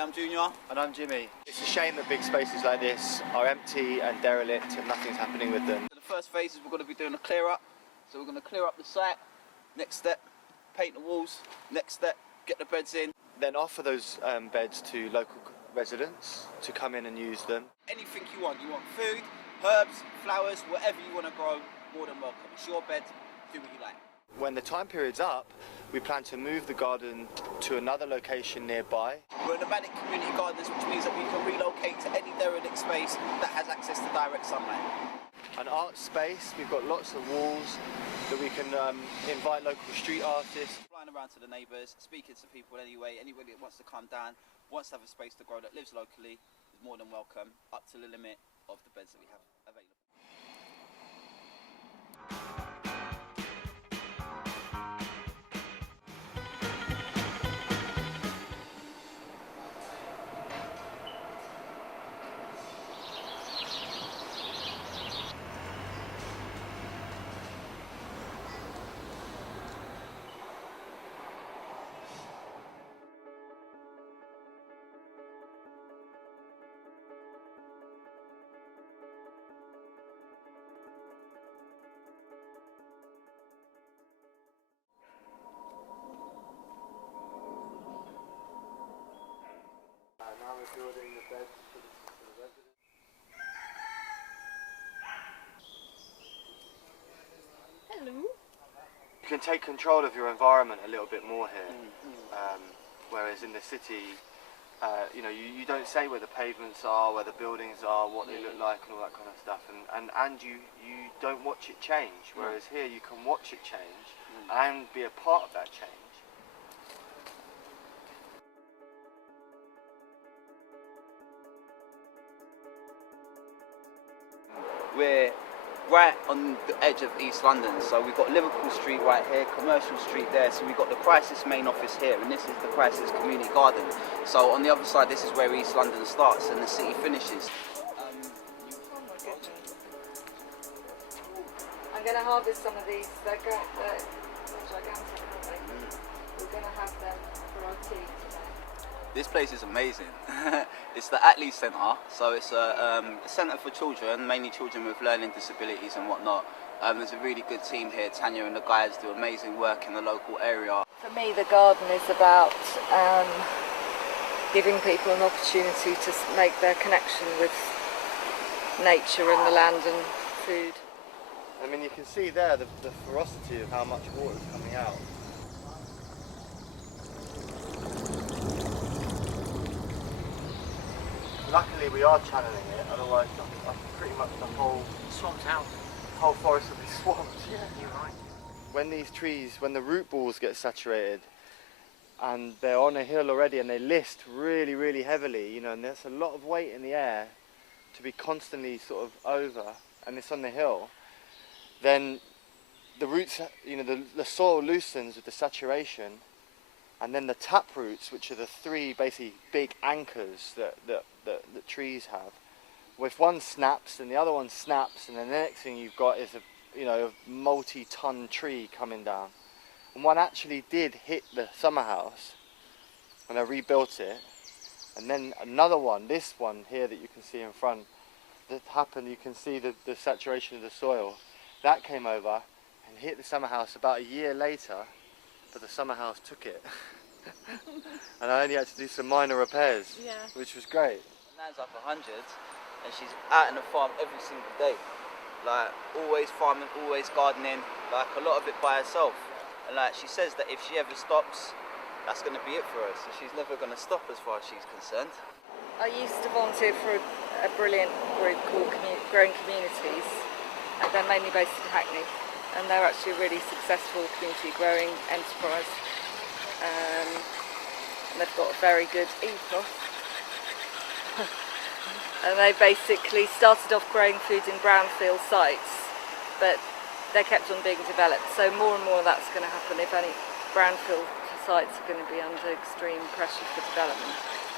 I'm Junior. And I'm Jimmy. It's a shame that big spaces like this are empty and derelict and nothing's happening with them. So the first phase is we're going to be doing a clear up. So we're going to clear up the site. Next step, paint the walls. Next step, get the beds in. Then offer those beds to local residents to come in and use them. Anything you want. You want food, herbs, flowers, whatever you want to grow, more than welcome. It's your bed, do what you like. When the time period's up, we plan to move the garden to another location nearby. We're Nomadic Community Gardens, which means that we can relocate to any derelict space that has access to direct sunlight. An art space, we've got lots of walls that we can invite local street artists. Flying around to the neighbours, speaking to people anyway, anybody that wants to come down, wants to have a space to grow that lives locally, is more than welcome, up to the limit of the beds that we have available. Now we're building the beds for the residents. Hello. You can take control of your environment a little bit more here, whereas in the city, you don't say where the pavements are, where the buildings are, what they look like and all that kind of stuff, and you don't watch it change, whereas here you can watch it change and be a part of that change. We're right on the edge of East London, so we've got Liverpool Street right here, Commercial Street there, so we've got the Crisis main office here, and this is the Crisis Community Garden. So on the other side, this is where East London starts and the city finishes. I'm going to harvest some of these. They're gigantic, aren't they? We're going to have them for our tea today. This place is amazing. It's the Attlee Centre, so it's a centre for children, mainly children with learning disabilities and whatnot. There's a really good team here. Tanya and the guys do amazing work in the local area. For me, the garden is about giving people an opportunity to make their connection with nature and the land and food. I mean, you can see there the ferocity of how much water is coming out. Luckily we are channeling it, otherwise pretty much the whole swamped out. Whole forest will be swamped. Yeah, you're right. When the root balls get saturated and they're on a hill already and they list really, really heavily, and there's a lot of weight in the air to be constantly sort of over, and it's on the hill, then the roots, the soil loosens with the saturation. And then the tap roots, which are the three basically big anchors that trees have, if one snaps, then the other one snaps, and then the next thing you've got is a multi-ton tree coming down. And one actually did hit the summer house, and I rebuilt it. And then another one, this one here that you can see in front, that happened. You can see the saturation of the soil. That came over and hit the summer house about a year later. But the summer house took it. And I only had to do some minor repairs, which was great. Nan's up 100 and she's out in the farm every single day. Like, always farming, always gardening, like a lot of it by herself. And like, she says that if she ever stops, that's going to be it for her. So she's never going to stop as far as she's concerned. I used to volunteer for a brilliant group called Growing Communities, and they're mainly based in Hackney. And they're actually a really successful community growing enterprise. And they've got a very good ethos. And they basically started off growing food in brownfield sites, but they kept on being developed. So more and more of that's going to happen if any brownfield sites are going to be under extreme pressure for development.